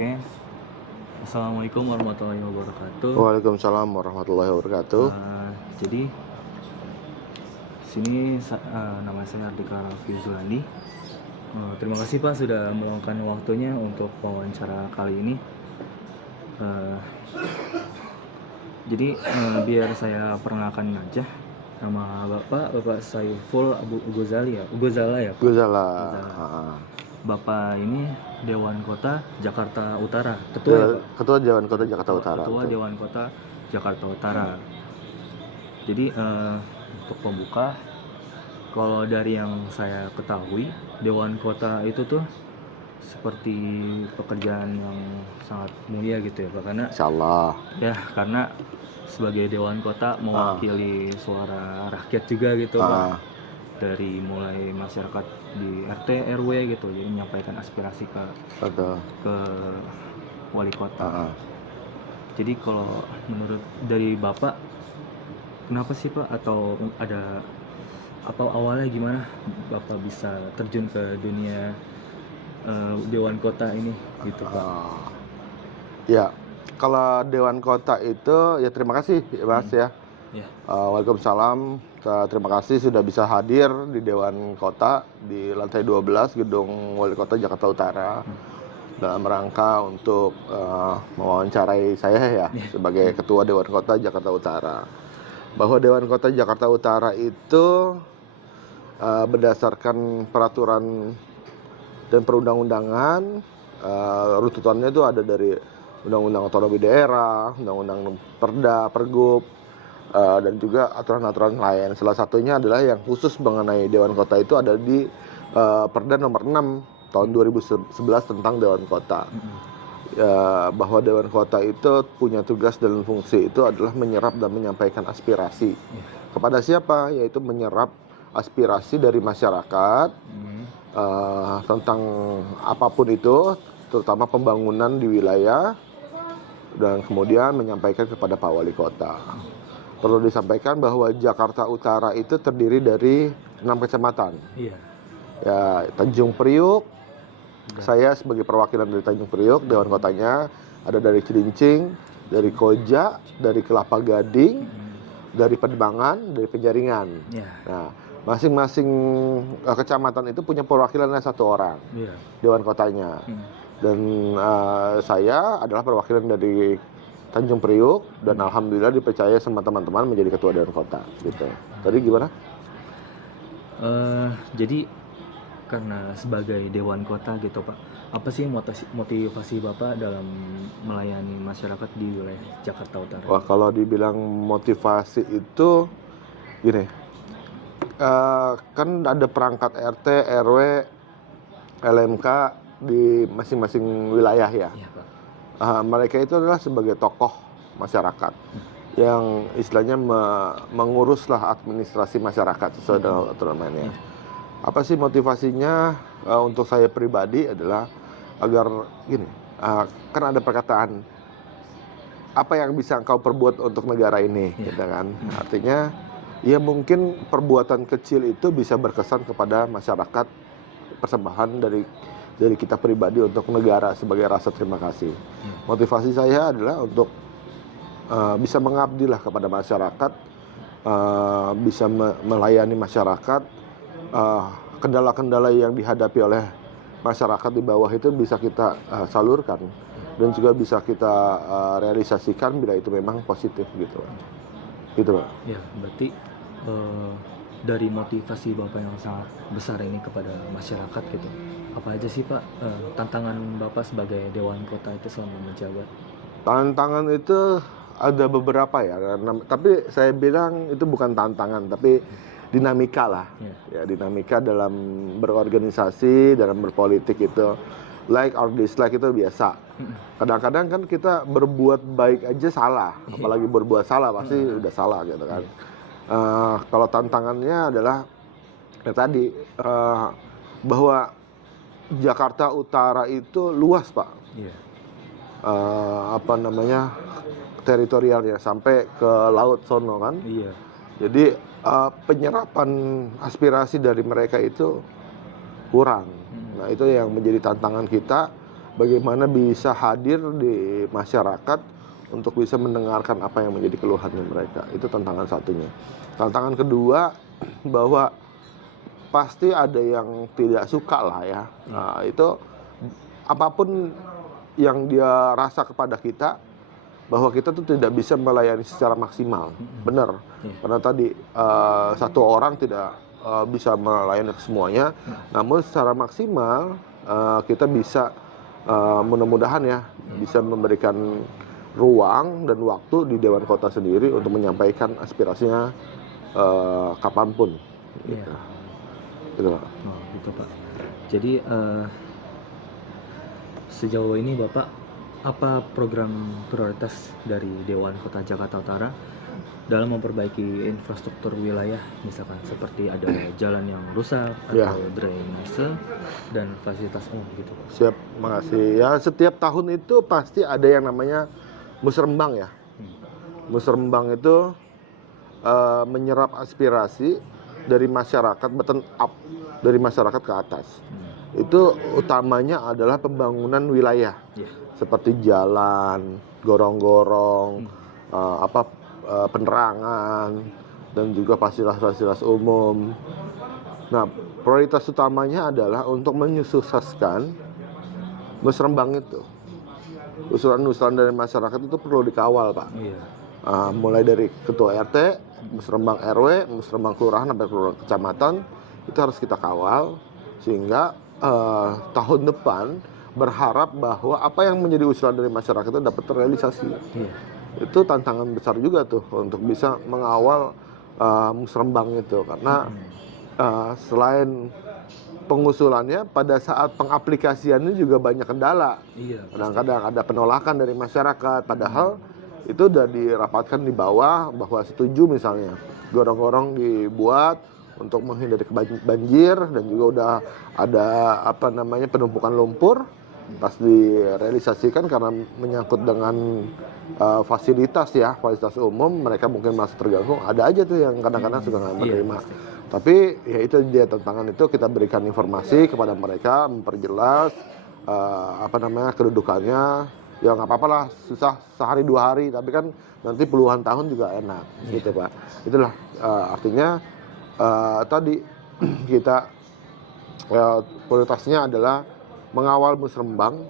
Oke. Assalamualaikum warahmatullahi wabarakatuh. Waalaikumsalam warahmatullahi wabarakatuh. Jadi sini nama saya Ardika Raffi Zulandi. Terima kasih Pak sudah meluangkan waktunya untuk wawancara kali ini. Jadi biar saya perkenalkan aja nama Bapak Saiful Abu Ghazali ya. Ghazala ya Pak. Ghazala. Bapak ini Dewan Kota Jakarta Utara, ketua ya Pak? Ketua Dewan Kota Jakarta Utara. Ketua betul. Dewan Kota Jakarta Utara. Jadi untuk pembuka, kalau dari yang saya ketahui, Dewan Kota itu tuh seperti pekerjaan yang sangat mulia gitu ya Pak, karena Insyaallah. ya karena sebagai Dewan Kota mewakili suara rakyat juga gitu Pak. Dari mulai masyarakat di RT RW gitu, jadi menyampaikan aspirasi ke wali kota. Jadi kalau menurut dari Bapak, kenapa sih Pak, atau ada apa awalnya gimana Bapak bisa terjun ke dunia Dewan Kota ini gitu Pak? Ya, kalau Dewan Kota itu ya terima kasih Mas ya. Waalaikumsalam. Terima kasih sudah bisa hadir di Dewan Kota di lantai 12 Gedung Wali Kota Jakarta Utara dalam rangka untuk mewawancarai saya ya sebagai Ketua Dewan Kota Jakarta Utara. Bahwa Dewan Kota Jakarta Utara itu berdasarkan peraturan dan perundang-undangan, runtutannya itu ada dari Undang-Undang Otonomi Daerah, Undang-Undang Perda, Pergub, dan juga aturan-aturan lain. Salah satunya adalah yang khusus mengenai Dewan Kota itu ada di Perda nomor 6 tahun 2011 tentang Dewan Kota. Bahwa Dewan Kota itu punya tugas dan fungsi itu adalah menyerap dan menyampaikan aspirasi. Kepada siapa? Yaitu menyerap aspirasi dari masyarakat tentang apapun itu, terutama pembangunan di wilayah, dan kemudian menyampaikan kepada Pak Wali Kota. Perlu disampaikan bahwa Jakarta Utara itu terdiri dari 6 kecamatan. Ya, Tanjung Priuk, saya sebagai perwakilan dari Tanjung Priuk, Dewan Kotanya ada dari Cilincing, dari Koja, dari Kelapa Gading, dari Pademangan, dari Penjaringan. Nah, masing-masing kecamatan itu punya perwakilannya 1 orang, Dewan Kotanya. Dan saya adalah perwakilan dari Tanjung Priuk dan alhamdulillah dipercaya sama teman-teman menjadi ketua Dewan Kota gitu. Tadi gimana? Jadi karena sebagai Dewan Kota gitu Pak, apa sih motivasi Bapak dalam melayani masyarakat di wilayah Jakarta Utara? Wah, kalau dibilang motivasi itu gini, kan ada perangkat RT, RW, LMK di masing-masing wilayah ya. Mereka itu adalah sebagai tokoh masyarakat yang istilahnya menguruslah administrasi masyarakat sesuai dengan aturan mainnya. Apa sih motivasinya untuk saya pribadi adalah agar gini, kan ada perkataan apa yang bisa engkau perbuat untuk negara ini, gitu kan? Artinya ya mungkin perbuatan kecil itu bisa berkesan kepada masyarakat, persembahan dari kita pribadi untuk negara sebagai rasa terima kasih. Motivasi saya adalah untuk bisa mengabdilah kepada masyarakat, bisa melayani masyarakat, kendala-kendala yang dihadapi oleh masyarakat di bawah itu bisa kita salurkan dan juga bisa kita realisasikan bila itu memang positif gitu. Gitu Pak. Ya, berarti dari motivasi Bapak yang sangat besar ini kepada masyarakat gitu, apa aja sih Pak tantangan Bapak sebagai Dewan Kota itu selama menjabat? Tantangan itu ada beberapa ya, tapi saya bilang itu bukan tantangan, tapi dinamika lah. Ya, dinamika dalam berorganisasi, dalam berpolitik itu like or dislike itu biasa. Kadang-kadang kan kita berbuat baik aja salah, apalagi berbuat salah pasti udah salah gitu kan. Kalau tantangannya adalah ya tadi bahwa Jakarta Utara itu luas Pak, teritorialnya sampai ke laut sono kan. Jadi penyerapan aspirasi dari mereka itu kurang. Nah itu yang menjadi tantangan kita bagaimana bisa hadir di masyarakat untuk bisa mendengarkan apa yang menjadi keluhannya mereka. Itu tantangan satunya. Tantangan kedua, bahwa pasti ada yang tidak suka lah ya. Nah, itu apapun yang dia rasa kepada kita, bahwa kita tuh tidak bisa melayani secara maksimal. Benar. Karena tadi satu orang tidak bisa melayani semuanya, namun secara maksimal kita bisa mudah-mudahan ya bisa memberikan ruang dan waktu di Dewan Kota sendiri untuk menyampaikan aspirasinya kapanpun. Iya. Gitu, Pak. Oh, gitu Pak. Jadi sejauh ini Bapak, apa program prioritas dari Dewan Kota Jakarta Utara dalam memperbaiki infrastruktur wilayah, misalkan seperti ada jalan yang rusak Ya. atau drainase dan fasilitas umum gitu Pak? Siap, makasih. Ya, setiap tahun itu pasti ada yang namanya musrembang ya. Musrembang itu menyerap aspirasi dari masyarakat, bottom up, dari masyarakat ke atas. Itu utamanya adalah pembangunan wilayah, seperti jalan, gorong-gorong, penerangan, dan juga fasilitas-fasilitas umum. Nah, prioritas utamanya adalah untuk menyukseskan musrembang itu. Usulan-usulan dari masyarakat itu perlu dikawal, Pak. Iya. Mulai dari ketua RT, musrembang RW, musrembang kelurahan sampai kelurahan kecamatan, itu harus kita kawal sehingga tahun depan berharap bahwa apa yang menjadi usulan dari masyarakat itu dapat terrealisasi. Iya. Itu tantangan besar juga tuh untuk bisa mengawal musrembang itu, karena selain pengusulannya, pada saat pengaplikasiannya juga banyak kendala. Iya. Kadang-kadang ada penolakan dari masyarakat, padahal itu udah dirapatkan di bawah bahwa setuju misalnya gorong-gorong dibuat untuk menghindari banjir, dan juga udah ada penumpukan lumpur. Pas direalisasikan karena menyangkut dengan fasilitas umum, mereka mungkin masih terganggu. Ada aja tuh yang kadang-kadang suka nggak menerima. Tapi ya itu dia tantangan, itu kita berikan informasi kepada mereka, memperjelas kedudukannya. Ya nggak apa-apa lah, susah sehari 2 hari, tapi kan nanti puluhan tahun juga enak, gitu Pak. Itulah artinya tadi kita prioritasnya adalah mengawal musrembang,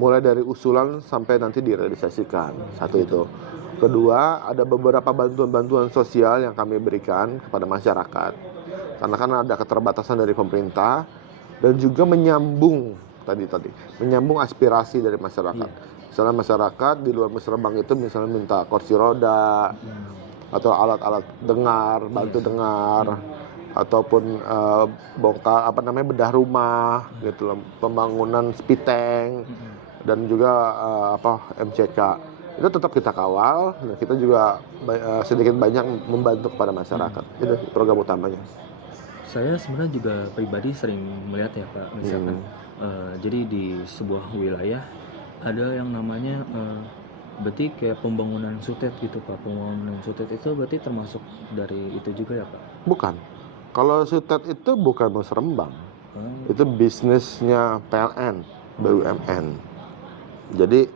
mulai dari usulan sampai nanti direalisasikan. Satu itu. Kedua, ada beberapa bantuan-bantuan sosial yang kami berikan kepada masyarakat. Karena kan ada keterbatasan dari pemerintah, dan juga menyambung menyambung aspirasi dari masyarakat. Misalnya masyarakat di luar musrembang itu misalnya minta kursi roda atau alat-alat dengar, bantu dengar, ataupun bongkar bedah rumah gitu loh, pembangunan speed tank, dan juga MCK. Itu tetap kita kawal, dan kita juga sedikit banyak membantu kepada masyarakat. Itu program utamanya. Saya sebenarnya juga pribadi sering melihat ya Pak, misalkan jadi di sebuah wilayah ada yang namanya berarti kayak pembangunan sutet gitu Pak. Pembangunan sutet itu berarti termasuk dari itu juga ya Pak? Bukan. Kalau sutet itu bukan musrembang. Itu bisnisnya PLN, BUMN. Jadi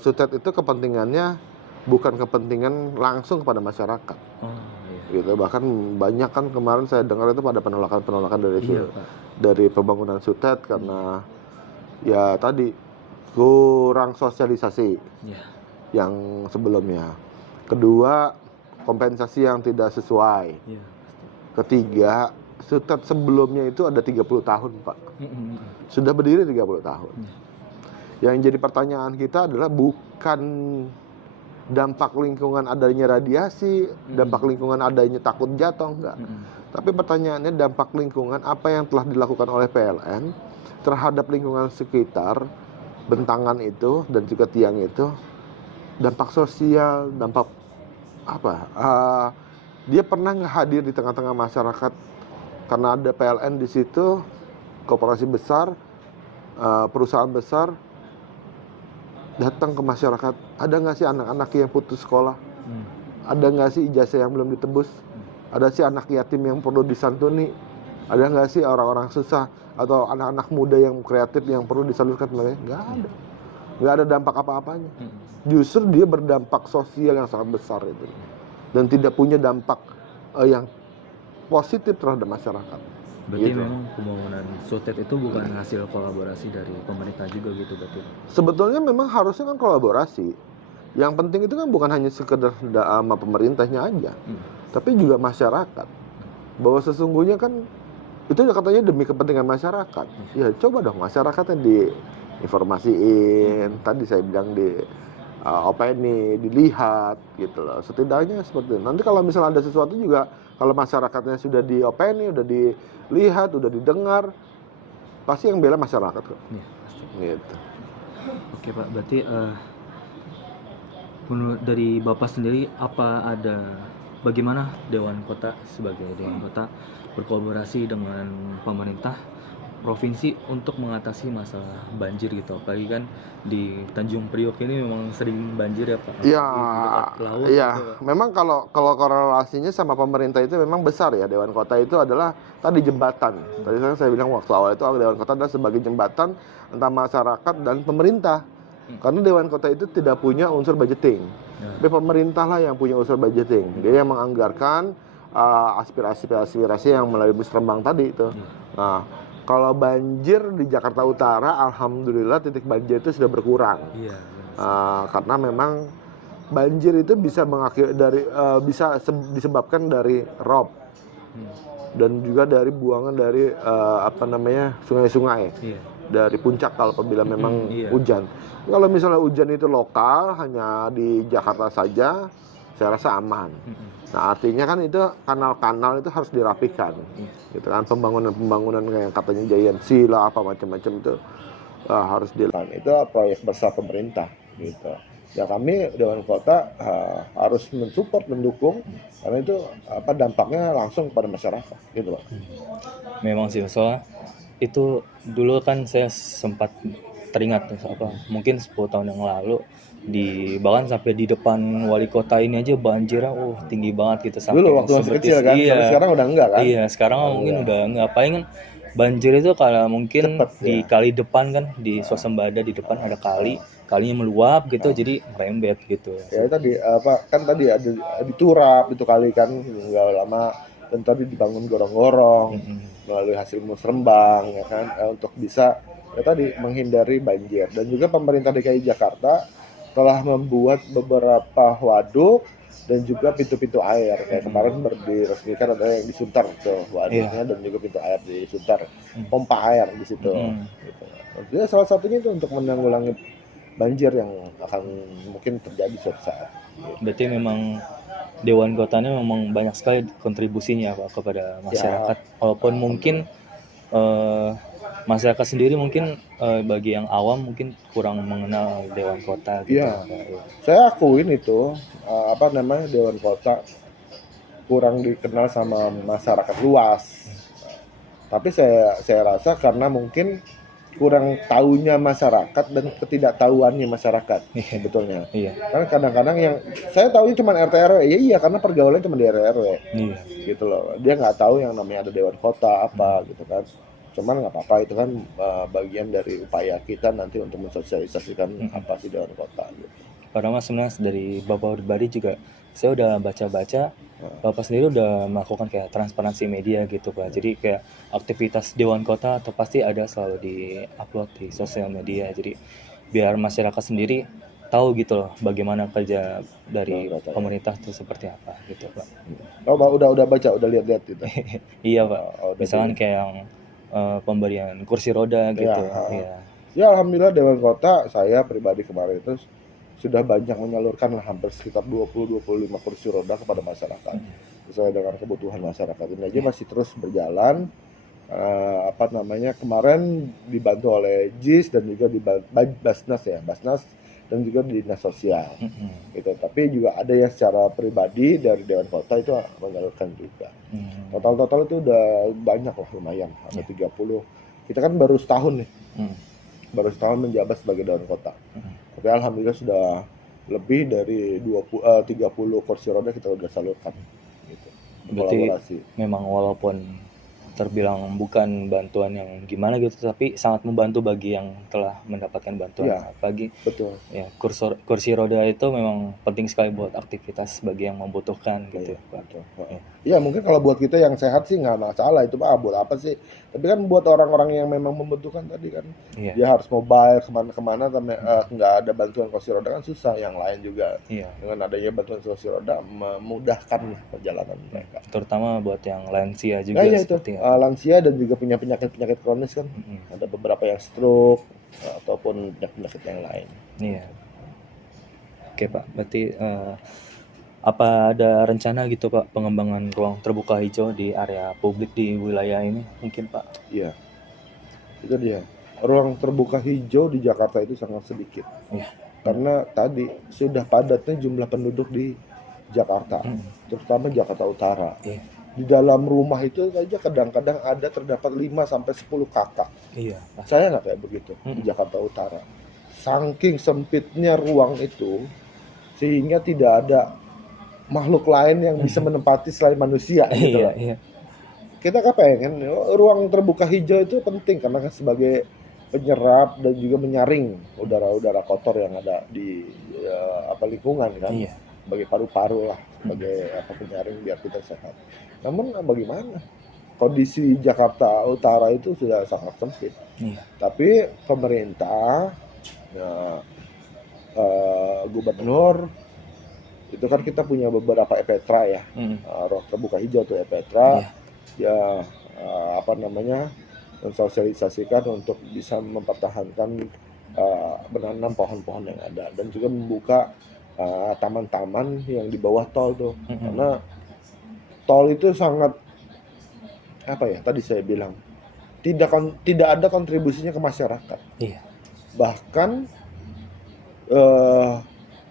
sutet itu kepentingannya bukan kepentingan langsung kepada masyarakat. Gitu. Bahkan banyak kan kemarin saya dengar itu pada penolakan dari pembangunan sutet karena ya tadi kurang sosialisasi yang sebelumnya. Kedua, kompensasi yang tidak sesuai. Ketiga, sutet sebelumnya itu ada 30 tahun Pak. Sudah berdiri 30 tahun. Yang jadi pertanyaan kita adalah bukan dampak lingkungan adanya radiasi, dampak lingkungan adanya takut jatuh, enggak. Tapi pertanyaannya dampak lingkungan apa yang telah dilakukan oleh PLN terhadap lingkungan sekitar bentangan itu dan juga tiang itu, dampak sosial, dampak apa? Dia pernah nggak hadir di tengah-tengah masyarakat karena ada PLN di situ, korporasi besar, perusahaan besar datang ke masyarakat. Ada nggak sih anak-anak yang putus sekolah? Ada nggak sih ijazah yang belum ditebus? Ada sih anak yatim yang perlu disantuni? Ada nggak sih orang-orang susah atau anak-anak muda yang kreatif yang perlu disalurkan sebenarnya? Nggak ada. Nggak ada dampak apa-apanya. Justru dia berdampak sosial yang sangat besar itu. Dan tidak punya dampak yang positif terhadap masyarakat. Berarti Gitu. memang pembangunan Sutet itu bukan hasil kolaborasi dari pemerintah juga gitu berarti. Sebetulnya memang harusnya kan kolaborasi. Yang penting itu kan bukan hanya sekedar sama pemerintahnya aja, tapi juga masyarakat. Bahwa sesungguhnya kan itu katanya demi kepentingan masyarakat. Ya coba dong masyarakatnya diinformasiin. Tadi saya bilang di opini, dilihat gitu loh. Setidaknya seperti itu. Nanti kalau misalnya ada sesuatu juga, kalau masyarakatnya sudah diopini, udah dilihat, udah didengar, pasti yang bela masyarakat kok. Iya, pasti. Gitu. Oke Pak, berarti menurut dari Bapak sendiri bagaimana Dewan Kota sebagai Dewan Kota berkolaborasi dengan pemerintah provinsi untuk mengatasi masalah banjir gitu, apalagi kan di Tanjung Priok ini memang sering banjir ya Pak. Ya, Di dekat laut iya. gitu, Pak. Memang kalau korelasinya sama pemerintah itu memang besar ya. Dewan Kota itu adalah tadi jembatan. Tadi kan saya bilang waktu awal itu Dewan Kota adalah sebagai jembatan antara masyarakat dan pemerintah. Karena Dewan Kota itu tidak punya unsur budgeting. Tapi pemerintah lah yang punya unsur budgeting. Dia yang menganggarkan aspirasi-aspirasi yang melalui bus terbang tadi itu. Nah, kalau banjir di Jakarta Utara, alhamdulillah titik banjir itu sudah berkurang. Iya. Karena memang banjir itu bisa disebabkan dari rob dan juga dari buangan dari sungai-sungai. Iya. Dari puncak kalau apabila memang iya. hujan. Kalau misalnya hujan itu lokal hanya di Jakarta saja, saya rasa aman. Nah artinya kan itu kanal-kanal itu harus dirapikan, gitu kan, pembangunan yang katanya Giant Sea lah apa macam-macam itu harus dilakukan. Itu proyek besar pemerintah, gitu. Ya kami Dewan Kota harus mensupport, mendukung, karena itu dampaknya langsung kepada masyarakat, gitu Pak. Memang sih soalnya itu dulu kan saya sempat teringat mungkin 10 tahun yang lalu bahkan sampai di depan wali kota ini aja banjirnya tinggi banget gitu sampai dulu waktu masih kecil kan, iya, sekarang udah enggak kan? Iya, sekarang mungkin udah enggak. Paling kan banjir itu kalau mungkin Cepet, di kali depan kan di Swasembada di depan ada kalinya meluap gitu jadi merembet gitu. Ya tadi kan tadi ada diturap itu kali kan nggak lama, dan tadi dibangun gorong-gorong melalui hasil musrembang ya kan untuk bisa ya tadi menghindari banjir. Dan juga pemerintah DKI Jakarta telah membuat beberapa waduk dan juga pintu-pintu air. Kayak kemarin diresmikan ada yang disuntar tuh waduknya dan juga pintu air disuntar, pompa air di situ. Gitu. Jadi salah satunya itu untuk menanggulangi banjir yang akan mungkin terjadi suatu saat. Berarti memang Dewan Kotanya memang banyak sekali kontribusinya Pak kepada masyarakat. Walaupun mungkin masyarakat sendiri mungkin bagi yang awam mungkin kurang mengenal Dewan Kota gitu. Ya. Saya akuin itu Dewan Kota kurang dikenal sama masyarakat luas. Tapi saya rasa karena mungkin kurang tahunya masyarakat dan ketidaktahuannya masyarakat sebetulnya. Iya. Karena kadang-kadang yang saya tahunya cuma RT RW, iya karena pergaulannya cuma di RT RW. Iya. Gitu loh. Dia nggak tahu yang namanya ada Dewan Kota apa gitu kan. Cuman nggak apa-apa, itu kan bagian dari upaya kita nanti untuk mensosialisasikan apa sih Dewan Kota gitu. Karena mas sebenarnya dari Bapak pribadi juga saya udah baca-baca, Bapak sendiri udah melakukan kayak transparansi media gitu Pak. Jadi kayak aktivitas Dewan Kota atau pasti ada selalu di-upload di sosial media. Jadi biar masyarakat sendiri tahu gitu loh bagaimana kerja dari pemerintah itu seperti apa gitu Pak. Oh, udah baca, udah lihat-lihat gitu. Iya Pak. Misalkan kayak yang pemberian kursi roda gitu. Ya alhamdulillah Dewan Kota saya pribadi kemarin itu sudah banyak menyalurkan hampir sekitar 20-25 kursi roda kepada masyarakat sesuai dengan kebutuhan masyarakat. Ini aja masih terus berjalan. Kemarin dibantu oleh JIS dan juga di Basnas dan juga di Dinas Sosial gitu. Tapi juga ada yang secara pribadi dari Dewan Kota itu menyalurkan juga. Total itu udah banyak lah, lumayan ada 30. Kita kan baru setahun nih, baru setahun menjabat sebagai Dewan Kota. Tapi alhamdulillah sudah lebih dari 30 kursi roda kita udah salurkan gitu. Berarti memang walaupun terbilang bukan bantuan yang gimana gitu, tapi sangat membantu bagi yang telah mendapatkan bantuan. Iya, Apalagi betul. ya kursi roda itu memang penting sekali buat aktivitas bagi yang membutuhkan gitu Iya, ya Pak. betul. Iya. Iya, mungkin kalau buat kita yang sehat sih nggak masalah itu Pak, buat apa sih? Tapi kan buat orang-orang yang memang membutuhkan tadi kan, Iya. dia harus mobile kemana-kemana, nggak ada bantuan kursi roda kan susah. Yang lain juga Iya. dengan adanya bantuan kursi roda memudahkan lah perjalanan mereka. Terutama buat yang lansia juga Nah iya itu, seperti ya. lansia dan juga punya penyakit-penyakit kronis kan. Mm-mm. Ada beberapa yang stroke ataupun penyakit-penyakit yang lain. Iya. Oke Pak, berarti apa ada rencana gitu Pak pengembangan ruang terbuka hijau di area publik di wilayah ini mungkin Pak? Iya, itu dia. Ruang terbuka hijau di Jakarta itu sangat sedikit. Iya. Karena tadi sudah padatnya jumlah penduduk di Jakarta, terutama Jakarta Utara. Iya. Di dalam rumah itu saja kadang-kadang ada terdapat 5-10 kakak. Iya. Pas. Saya nggak kayak begitu di Jakarta Utara. Saking sempitnya ruang itu, sehingga tidak ada makhluk lain yang bisa menempati selain manusia gitu Iya, loh. iya. Kita kepengen ruang terbuka hijau itu penting karena kan sebagai penyerap dan juga menyaring udara-udara kotor yang ada di lingkungan kan. Iya. Sebagai paru-paru lah, sebagai penyaring biar kita sehat. Namun bagaimana? Kondisi Jakarta Utara itu sudah sangat sempit. Iya. Tapi pemerintah, gubernur, itu kan kita punya beberapa EPETRA ya, ruang terbuka hijau tuh EPETRA, ya mensosialisasikan untuk bisa mempertahankan menanam pohon-pohon yang ada dan juga membuka taman-taman yang di bawah tol tuh, karena tol itu sangat tadi saya bilang tidak ada kontribusinya ke masyarakat. Iya. Bahkan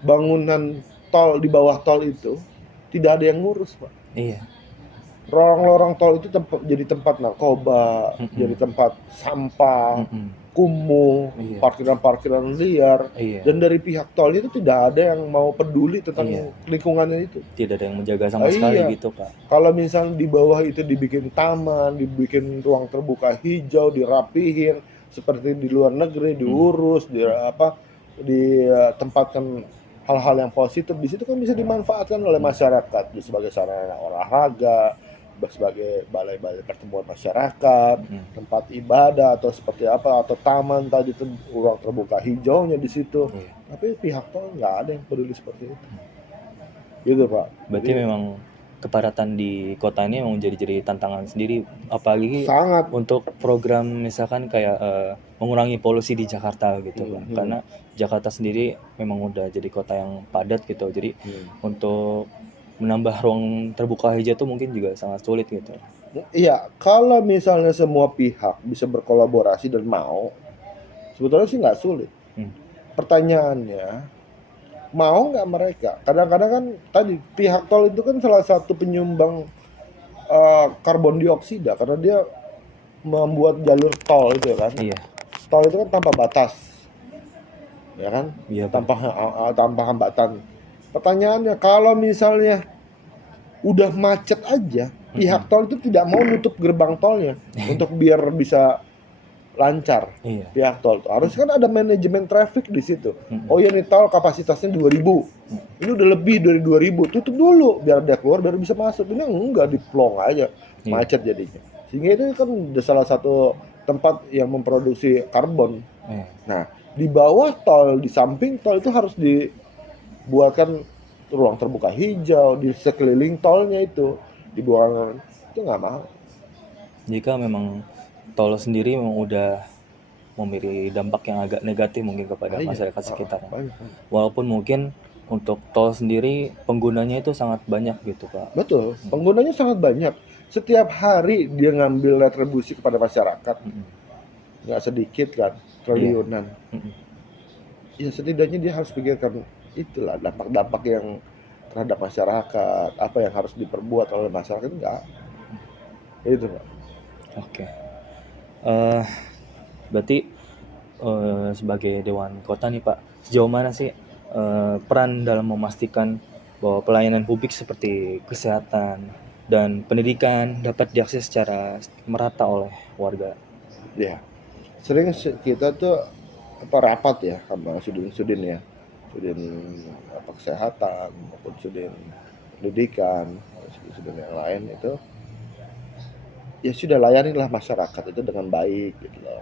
bangunan tol di bawah tol itu tidak ada yang ngurus Pak. Iya. Lorong-lorong tol itu jadi tempat narkoba, jadi tempat sampah, kumuh, parkiran-parkiran liar. Iya. Dan dari pihak tol itu tidak ada yang mau peduli tentang lingkungannya itu. Tidak ada yang menjaga sama sekali gitu Pak. Kalau misalnya di bawah itu dibikin taman, dibikin ruang terbuka hijau, dirapihin seperti di luar negeri, diurus, ditempatkan hal-hal yang positif di situ kan bisa dimanfaatkan oleh masyarakat sebagai sarana olahraga, sebagai balai-balai pertemuan masyarakat, tempat ibadah atau seperti apa, atau taman tadi itu ruang terbuka hijaunya di situ. Tapi pihak tol nggak ada yang peduli seperti itu. Gitu Pak. Berarti memang kepadatan di kota ini memang jadi tantangan sendiri, apalagi sangat untuk program misalkan kayak mengurangi polusi di Jakarta gitu kan. Karena Jakarta sendiri memang udah jadi kota yang padat gitu, jadi untuk menambah ruang terbuka hijau itu mungkin juga sangat sulit gitu. Iya, kalau misalnya semua pihak bisa berkolaborasi dan mau, sebetulnya sih nggak sulit. Pertanyaannya, mau nggak mereka? Kadang-kadang kan tadi pihak tol itu kan salah satu penyumbang karbon dioksida karena dia membuat jalur tol itu kan. Iya. Tol itu kan tanpa batas, ya kan? Iya, tanpa hambatan. Pertanyaannya, kalau misalnya udah macet aja, pihak tol itu tidak mau nutup gerbang tolnya untuk biar bisa lancar. Iya. Pihak tol tuh harus kan ada manajemen traffic di situ. Oh ya nih tol kapasitasnya 2000. Ini udah lebih dari 2000, tutup dulu biar dia keluar baru bisa masuk. Ini enggak, diplong aja, macet jadinya. Sehingga itu kan salah satu tempat yang memproduksi karbon. Nah, di bawah tol, di samping tol itu harus dibuatkan ruang terbuka hijau di sekeliling tolnya itu, dibuat itu nggak mau. Jika memang tol sendiri memang udah memiliki dampak yang agak negatif mungkin kepada masyarakat sekitar. Walaupun mungkin untuk tol sendiri penggunanya itu sangat banyak gitu Pak. Betul, penggunanya sangat banyak. Setiap hari dia ngambil retribusi kepada masyarakat, nggak sedikit kan, triliunan. Ya setidaknya dia harus pikirkan itulah dampak-dampak yang terhadap masyarakat, apa yang harus diperbuat oleh masyarakat, enggak. Itu Pak. Oke. Berarti sebagai Dewan Kota nih Pak, sejauh mana sih peran dalam memastikan bahwa pelayanan publik seperti kesehatan, dan pendidikan dapat diakses secara merata oleh warga. Ya, sering kita tuh rapat ya sama sudin-sudin ya, sudin kesehatan maupun sudin pendidikan, sudin yang lain itu, ya sudah layanilah masyarakat itu dengan baik gitu loh.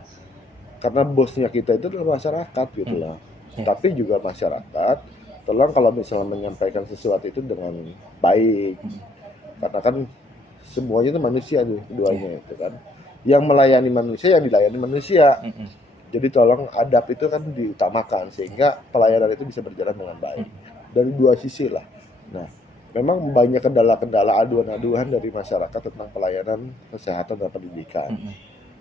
Karena bosnya kita itu adalah masyarakat gitu loh. Ya. Tapi juga masyarakat, tolong kalau misalnya menyampaikan sesuatu itu dengan baik. Karena kan semuanya itu manusia nih, keduanya itu kan. Yang melayani manusia, yang dilayani manusia. Jadi tolong adab itu kan diutamakan sehingga pelayanan itu bisa berjalan dengan baik. Dari dua sisi lah. Nah, memang banyak kendala-kendala, aduan-aduan dari masyarakat tentang pelayanan kesehatan dan pendidikan.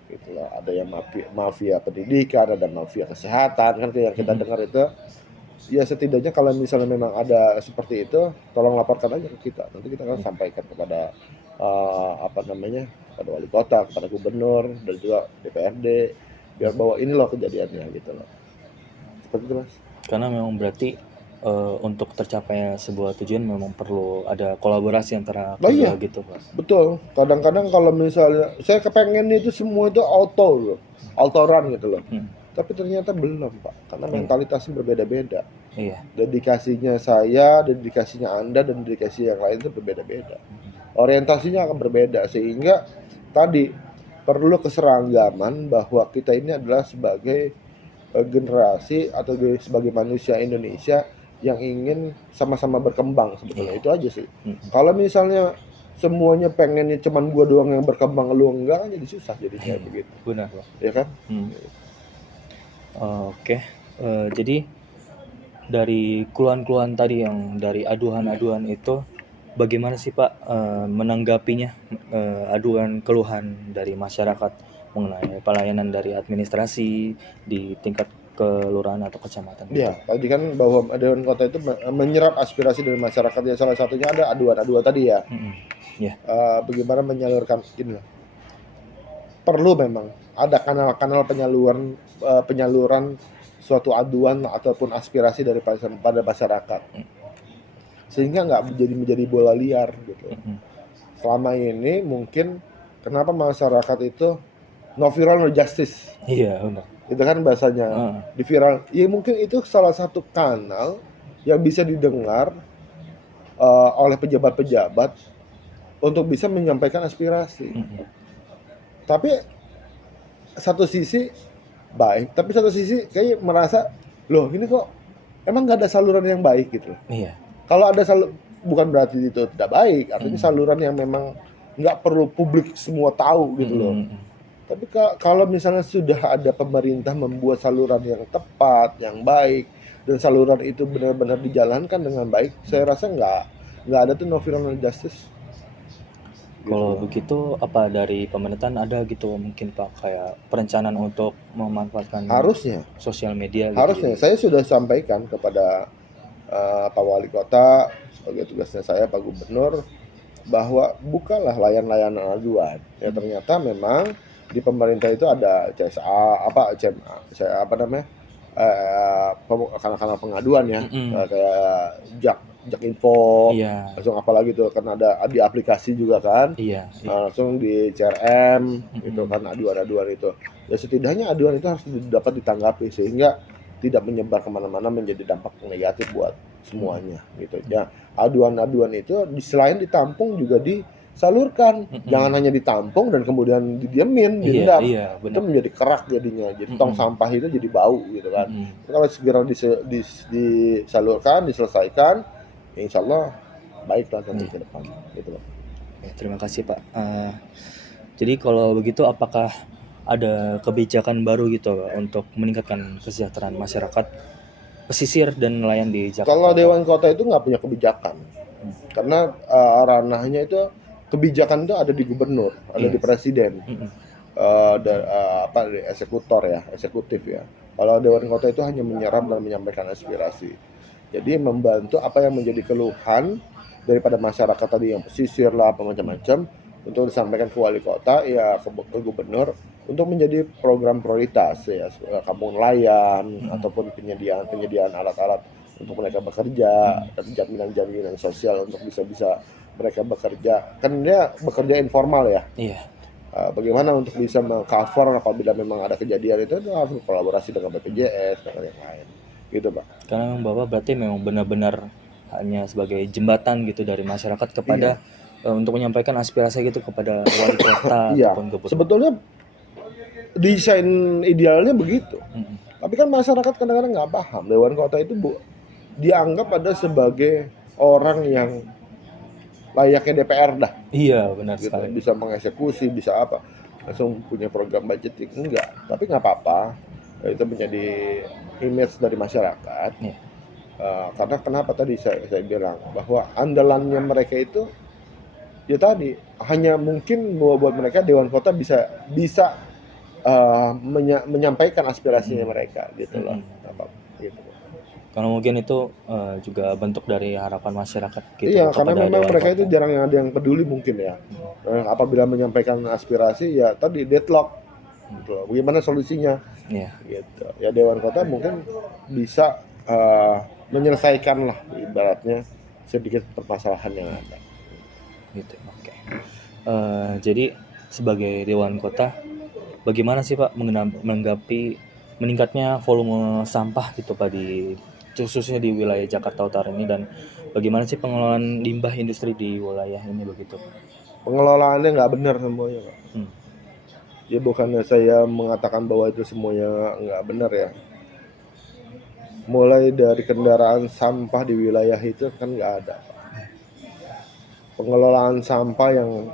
Gitu loh. Ada yang mafia pendidikan, ada mafia kesehatan, kan yang kita dengar itu. Ya setidaknya kalau misalnya memang ada seperti itu, tolong laporkan aja ke kita. Nanti kita akan sampaikan kepada kepada wali kota, kepada gubernur, dan juga DPRD, biar bahwa ini loh kejadiannya gitu loh. Seperti itu Mas. Karena memang berarti untuk tercapainya sebuah tujuan memang perlu ada kolaborasi antara kedua gitu Pak. Betul. Kadang-kadang kalau misalnya saya kepengen itu semua itu auto run gitu loh. Tapi ternyata belum Pak, karena mentalitasnya berbeda-beda. Iya. Dedikasinya saya, dedikasinya Anda, dan dedikasi yang lain itu berbeda-beda. Orientasinya akan berbeda sehingga tadi perlu keseragaman bahwa kita ini adalah sebagai generasi atau sebagai manusia Indonesia yang ingin sama-sama berkembang sebetulnya. Itu aja sih. Kalau misalnya semuanya pengennya cuman gua doang yang berkembang, lu enggak, kan jadi susah jadinya begitu. Benar Pak. Ya kan? Oke. Jadi dari keluhan-keluhan tadi yang dari aduan-aduan itu, bagaimana sih Pak menanggapinya, aduan keluhan dari masyarakat mengenai pelayanan dari administrasi di tingkat kelurahan atau kecamatan? Iya, tadi kan bahwa Dewan Kota itu menyerap aspirasi dari masyarakat, ya salah satunya ada aduan-aduan tadi ya. Bagaimana menyalurkan ini? Perlu memang ada kanal-kanal penyaluran suatu aduan ataupun aspirasi dari pada masyarakat, sehingga nggak menjadi bola liar gitu. Selama ini mungkin kenapa masyarakat itu no viral no justice? Iya benar. Itu kan bahasanya di viral. Ya mungkin itu salah satu kanal yang bisa didengar oleh pejabat-pejabat untuk bisa menyampaikan aspirasi. Tapi satu sisi baik, tapi satu sisi kayak merasa loh ini kok emang nggak ada saluran yang baik gitu. Iya. Kalau ada bukan berarti itu tidak baik, artinya saluran yang memang nggak perlu publik semua tahu gitu loh. Tapi kalau misalnya sudah ada pemerintah membuat saluran yang tepat, yang baik, dan saluran itu benar-benar dijalankan dengan baik, saya rasa nggak ada tuh no viral no justice. Kalau begitu apa dari pemerintahan ada gitu mungkin Pak kayak perencanaan untuk memanfaatkan harusnya sosial media gitu? Harusnya saya sudah sampaikan kepada Pak Wali Kota sebagai tugasnya saya, Pak Gubernur, bahwa bukalah layanan aduan. Ya ternyata memang di pemerintah itu ada CSA kanal-kanal pengaduan ya, kayak Jak Info, langsung apalagi tuh kan ada di aplikasi juga kan, langsung di CRM itu kan aduan-aduan itu. Ya setidaknya aduan itu harus dapat ditanggapi sehingga tidak menyebar kemana-mana menjadi dampak negatif buat semuanya gitu. Ya aduan-aduan itu selain ditampung juga disalurkan, jangan hanya ditampung dan kemudian didiemin, didendam. Itu menjadi kerak jadinya, jadi tong sampah itu jadi bau gitu kan. Kalau segera disalurkan, diselesaikan, ya insya Allah baiklah nanti ke depan gitu loh. Terima kasih Pak. Jadi kalau begitu apakah ada kebijakan baru gitu Pak, untuk meningkatkan kesejahteraan masyarakat pesisir dan nelayan di Jakarta? Kalau Dewan Kota itu nggak punya kebijakan, karena ranahnya itu kebijakan itu ada di gubernur, ada di presiden, di eksekutif ya. Kalau Dewan Kota itu hanya menyerap dan menyampaikan aspirasi. Jadi membantu apa yang menjadi keluhan daripada masyarakat tadi yang pesisir lah, apa macam-macam, untuk disampaikan ke wali kota ya, ke gubernur, untuk menjadi program prioritas ya, kampung nelayan ataupun penyediaan alat-alat untuk mereka bekerja, dan jaminan sosial untuk bisa mereka bekerja, kan dia bekerja informal ya. Iya. Bagaimana untuk bisa meng-cover apabila memang ada kejadian itu harus berkolaborasi dengan BPJS dan yang lain gitu Pak. Karena memang Bapak berarti memang benar-benar hanya sebagai jembatan gitu dari masyarakat kepada untuk menyampaikan aspirasi gitu kepada wali kota Iya, ataupun gubernur. sebetulnya desain idealnya begitu. Tapi kan masyarakat kadang-kadang nggak paham. Dewan Kota itu dianggap ada sebagai orang yang layaknya DPR dah. Iya, benar Gitu. sekali. Bisa mengeksekusi, bisa apa. Langsung punya program budgeting. Enggak. Tapi nggak apa-apa. Itu menjadi image dari masyarakat. Iya. Karena kenapa tadi saya bilang bahwa andalannya mereka itu ya tadi hanya mungkin buat mereka Dewan Kota bisa menyampaikan aspirasinya mereka gitu loh. Gitu. Karena mungkin itu juga bentuk dari harapan masyarakat gitu. Iya, karena kepada memang Dewan mereka Kota. itu jarang ada yang peduli mungkin ya. Apabila menyampaikan aspirasi ya tadi deadlock. Gitu loh. Bagaimana solusinya? Iya. Gitu. Ya Dewan Kota mungkin bisa menyelesaikan lah ibaratnya sedikit permasalahan yang ada. Gitu. Oke. Jadi sebagai Dewan Kota, bagaimana sih Pak menanggapi meningkatnya volume sampah gitu Pak khususnya di wilayah Jakarta Utara ini, dan bagaimana sih pengelolaan limbah industri di wilayah ini begitu Pak? Pengelolaannya nggak benar semuanya Pak. Ya bukannya saya mengatakan bahwa itu semuanya nggak benar ya. Mulai dari kendaraan sampah di wilayah itu kan nggak ada. Pengelolaan sampah yang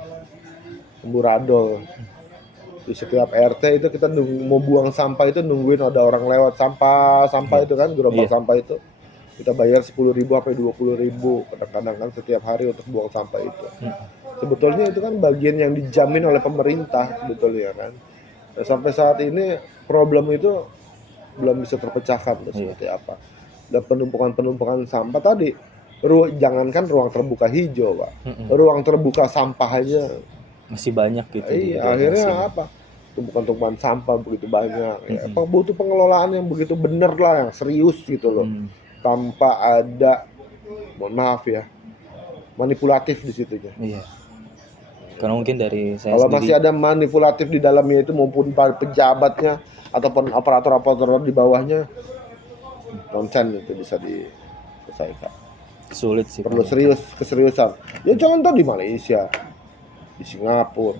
amburadul. Di setiap RT itu kita mau buang sampah itu nungguin ada orang lewat sampah itu kan gerobak sampah itu kita bayar 10.000 sampai 20.000 kadang-kadang kan setiap hari untuk buang sampah itu. Sebetulnya itu kan bagian yang dijamin oleh pemerintah sebetulnya kan. Nah, sampai saat ini problem itu belum bisa terpecahkan seperti apa. Dan penumpukan sampah tadi jangankan ruang terbuka hijau Pak. Ruang terbuka sampah aja masih banyak gitu. Iya, akhirnya apa? Tumpukan sampah begitu banyak. Ya, butuh pengelolaan yang begitu benar lah, yang serius gitu loh. Tanpa ada, mohon maaf ya, manipulatif di situnya. Iya. Karena mungkin dari saya kalau sendiri, masih ada manipulatif di dalamnya itu maupun pejabatnya ataupun operator-operator di bawahnya, nonsen itu bisa diselesaikan. Sulit sih. Perlu keseriusan. Ya contoh di Malaysia, di Singapura,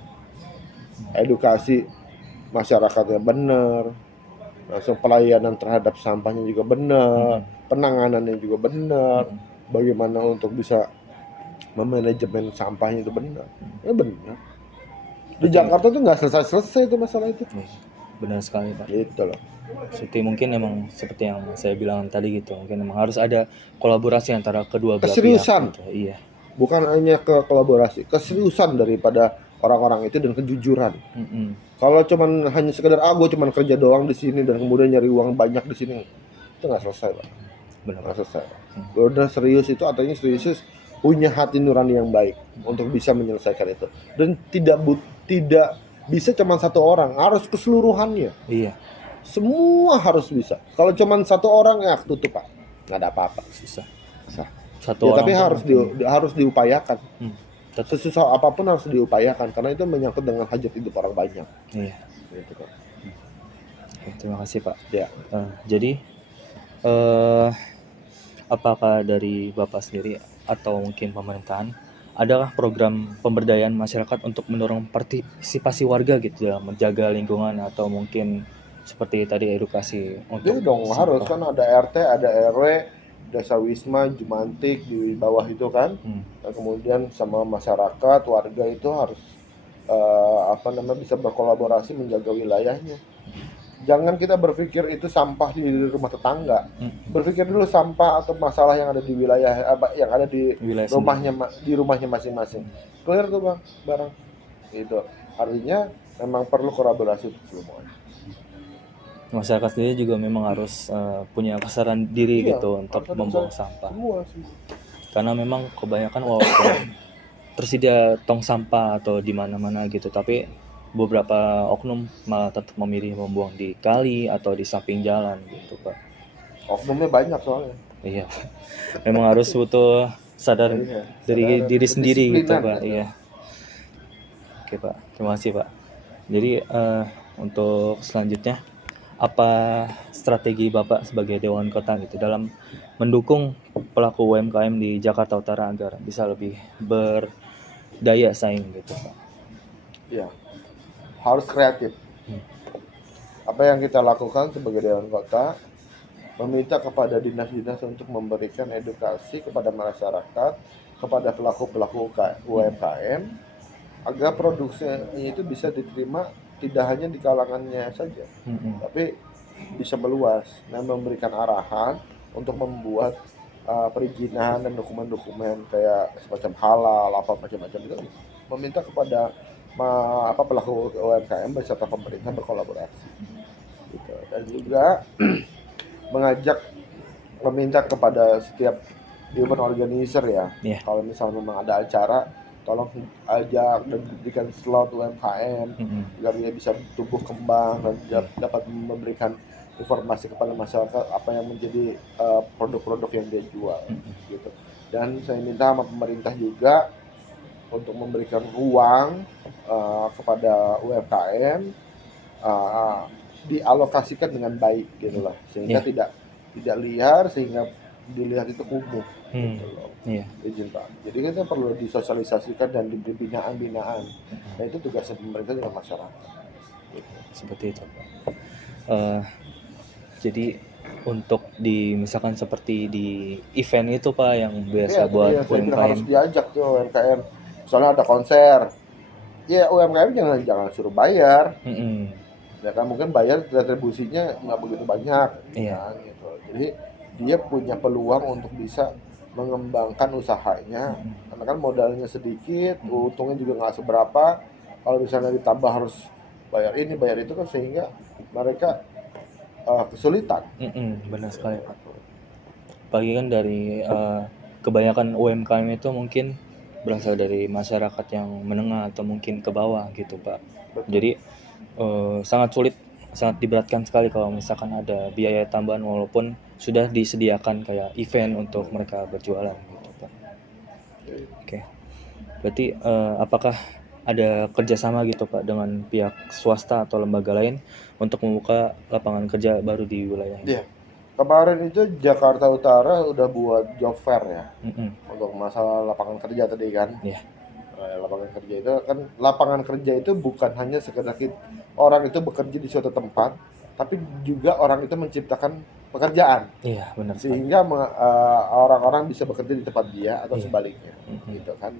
edukasi masyarakatnya benar, langsung pelayanan terhadap sampahnya juga benar, penanganannya juga benar, bagaimana untuk bisa memanajemen sampahnya itu benar, ya benar. Di Jakarta tuh nggak selesai itu masalah itu. Benar sekali Pak. Gitu loh. Seperti mungkin emang seperti yang saya bilang tadi gitu, mungkin emang harus ada kolaborasi antara kedua belah keseriusan. Pihak gitu. Iya. Bukan hanya ke kolaborasi, keseriusan daripada orang-orang itu dan kejujuran. Kalau cuman hanya sekedar gue cuman kerja doang di sini dan kemudian nyari uang banyak di sini, itu nggak selesai Pak. Nggak selesai. Udah serius itu artinya serius punya hati nurani yang baik untuk bisa menyelesaikan itu, dan tidak bisa cuma satu orang, harus keseluruhannya. Iya. Semua harus bisa. Kalau cuma satu orang ya tutup Pak, nggak ada apa-apa. Susah. Ya, tapi harus diupayakan. Sesusah apapun harus diupayakan karena itu menyangkut dengan hajat hidup orang banyak. Iya. Gitu kan. Terima kasih Pak. Ya. Jadi apakah dari Bapak sendiri atau mungkin pemerintahan adakah program pemberdayaan masyarakat untuk mendorong partisipasi warga gitu dalam menjaga lingkungan, atau mungkin seperti tadi edukasi untuk dong harus kan ada RT, ada RW, desa wisma, jumantik di bawah itu kan. Dan kemudian sama masyarakat, warga itu harus bisa berkolaborasi menjaga wilayahnya. Jangan kita berpikir itu sampah di rumah tetangga. Berpikir dulu sampah atau masalah yang ada di wilayah yang ada di rumahnya masing-masing. Clear tuh Bang, barang. Itu artinya memang perlu kolaborasi untuk semuanya. Masyarakat sendiri juga memang harus punya kesadaran diri gitu untuk membuang sampah. Semua sih. Karena memang kebanyakan walaupun tersedia tong sampah atau di mana-mana gitu, tapi beberapa oknum malah tetap memilih membuang di kali atau di samping jalan gitu Pak. Oknumnya banyak soalnya. Iya. Memang harus butuh sadar Iya, dari sadar diri sendiri gitu kedisiplinan Pak. gitu. Iya. Oke Pak, terima kasih Pak. Jadi untuk selanjutnya, apa strategi Bapak sebagai Dewan Kota gitu dalam mendukung pelaku UMKM di Jakarta Utara agar bisa lebih berdaya saing gitu Pak? Iya, harus kreatif. Apa yang kita lakukan sebagai Dewan Kota, meminta kepada dinas-dinas untuk memberikan edukasi kepada masyarakat, kepada pelaku-pelaku UMKM, agar produksinya itu bisa diterima tidak hanya di kalangannya saja, Mm-mm. tapi bisa meluas dan memberikan arahan untuk membuat perizinan dan dokumen-dokumen kayak semacam halal apa macam-macam itu, meminta kepada pelaku UMKM beserta pemerintah berkolaborasi gitu. Dan juga mengajak, meminta kepada setiap event organizer ya, Iya. kalau misalnya memang ada acara, tolong ajak dan berikan slot UMKM Mm-mm. agar dia bisa tumbuh kembang dan Iya. dapat memberikan informasi kepada masyarakat apa yang menjadi produk-produk yang dia jual gitu. Dan saya minta sama pemerintah juga untuk memberikan ruang kepada UMKM, dialokasikan dengan baik gitu lah, sehingga Iya. tidak liar, sehingga dilihat itu kumuh gitu loh. Iya. Izin Pak. Jadi kita perlu disosialisasikan dan diberi binaan-binaan. Nah itu tugasnya pemerintah dengan masyarakat. Gitu. Seperti itu Pak. Jadi untuk misalkan seperti di event itu Pak yang biasa Iya, tadi buat yang saya bilang harus UMKM. diajak tuh UMKM. Misalnya ada konser, ya UMKM jangan suruh bayar. Mm-mm. Ya kan mungkin bayar retribusinya nggak begitu banyak, Iya. kan, gitu. Jadi dia punya peluang untuk bisa mengembangkan usahanya, karena kan modalnya sedikit, untungnya juga nggak seberapa. Kalau misalnya ditambah harus bayar ini bayar itu kan, sehingga mereka kesulitan. Benar sekali Pak. Apalagi kan dari kebanyakan UMKM itu mungkin berasal dari masyarakat yang menengah atau mungkin ke bawah gitu Pak. Betul. Jadi sangat sulit, sangat diberatkan sekali kalau misalkan ada biaya tambahan walaupun sudah disediakan kayak event untuk mereka berjualan gitu Pak. Oke. Berarti apakah ada kerjasama gitu Pak dengan pihak swasta atau lembaga lain untuk membuka lapangan kerja baru di wilayah ini? Iya. Kemarin itu Jakarta Utara udah buat job fair ya, untuk masalah lapangan kerja tadi kan. Iya. Lapangan kerja itu kan, lapangan kerja itu bukan hanya sekedar orang itu bekerja di suatu tempat, tapi juga orang itu menciptakan pekerjaan. Iya, benar. Sehingga orang-orang bisa bekerja di tempat dia atau Iya. sebaliknya, gitu kan.